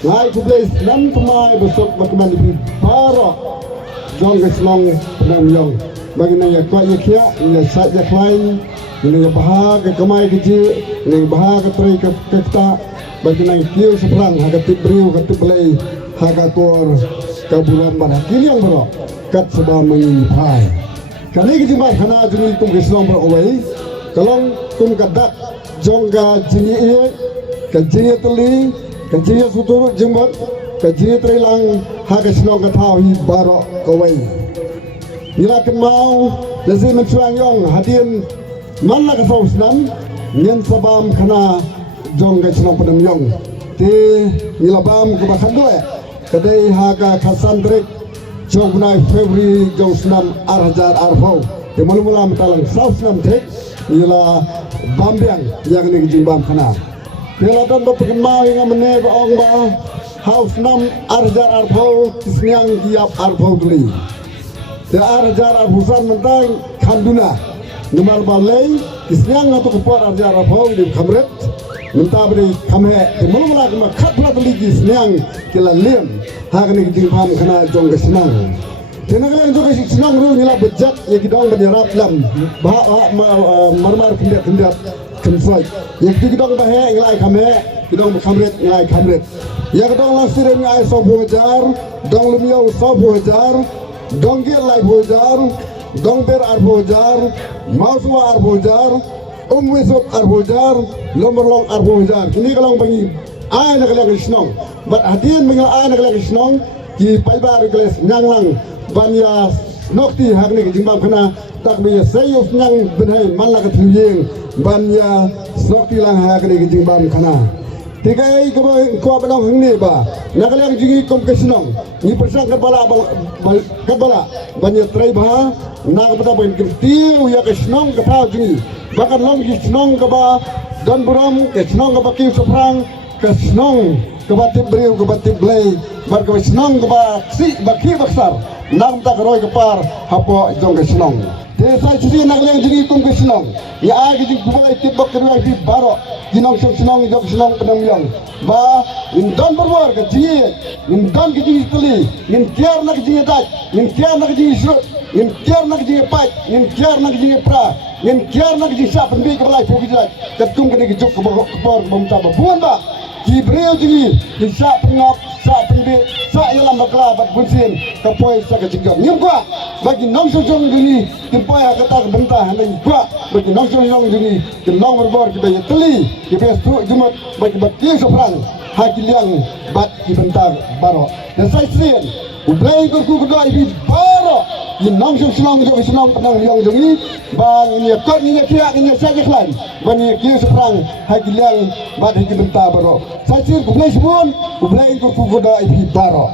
ngai ku blai nan pemai besok bagaimana di barok jong ke senong penang yong bagaimana ya kuat ya kia ya sat ya klain ini ya bahag ke kemai kecil ini bahag ke teri ke kita bagaimana kiu seperang haga tibriu ke tiblai haga kor kabulan pada kini yang berok kat sebab mengipai kali kejimat kana juni kum ke senong berowai kalau kum kadak jongga jingi iya kajingi teli kajingi sutur jembat kajingi terilang haga senong katawi barok kawai ila mau lazim mencuang yong hadian mana kasau senam nyen sabam kana jongga senong pedam yong ti milabam kebakan dua kadai haga kasandrik jong nai Februari jong senam arhajar arfau ti mula matalang sau senam tek ila bambiang yang ni jimbam kana ila dan bapak mau yang meneh ong ba haus nam arjar arfau tisniang giap arfau tuli te arjar arfusan mentang kanduna numal balai tisniang atau kupar arjar arfau di kamret mentah beri kamhe te mula kama khatla tuli tisniang kila liem hak ni jimbam kana jong kesenang tenaga yang juga senang ru nila bejat ya kidong menyerap lam marmar kendat kensai ya kidong bahe nilai kame kidong kamret nilai kamret ya kidong langsir nilai sob hojar dong lumiau sob hojar dong gil lai hojar dong ber ar hojar mauswa ar hojar wisop ar hojar lomberlong ar hojar kini kalau bangi ay nakalang senang bat hadian bangi ay nakalang senang ki paibar kelas nyanglang banya nokti hakni ke jimbam kana tak biya sayuf nyang benai malak tuyeng banya nokti lang hakni ke jimbam kana tigai ko banong hangni ba nakalang jingi kom kesenong ni persang kepala kepala banya trai ba nak pata ben tiu ya kesenong kepala jingi bahkan long kesenong keba dan buram kesenong keba kiu seprang kesenong keba tibriu keba tiblai bar keba senong keba si baki baksar nam tak roy kepar hapo jong ke senong desa sisi nak leng jingi kum ke senong ya ai ke kubalai tibok kerang di baro jinong senong jong senong penam yang ba in don berwar ke jingi in don ke jingi tuli in kiar nak jingi dak in kiar nak jingi srut in kiar nak jingi pai in kiar nak jingi pra in kiar nak jingi sap penbi kebalai pogi dak ketum ke juk kepor bomta buan ba ki breu jingi in sap pengap sa penbi sa ialah makla bat bunsin kapoi sa kejigam nyum gua bagi nong song duni timpoi kata bentah nang gua bagi nong song duni ke nong berbor ke bayi teli ke bestu jumat bagi baki soprang hakiliang bat ki bentah baro dan saya sien ublai ku kedua ibi baro yin nong song jo senong penang yang jungi bang ini kot ini kia ini saja klan bani ki soprang hakiliang bat ki bentah baro saya sien ublai sebun ublai ku kedua ibi baro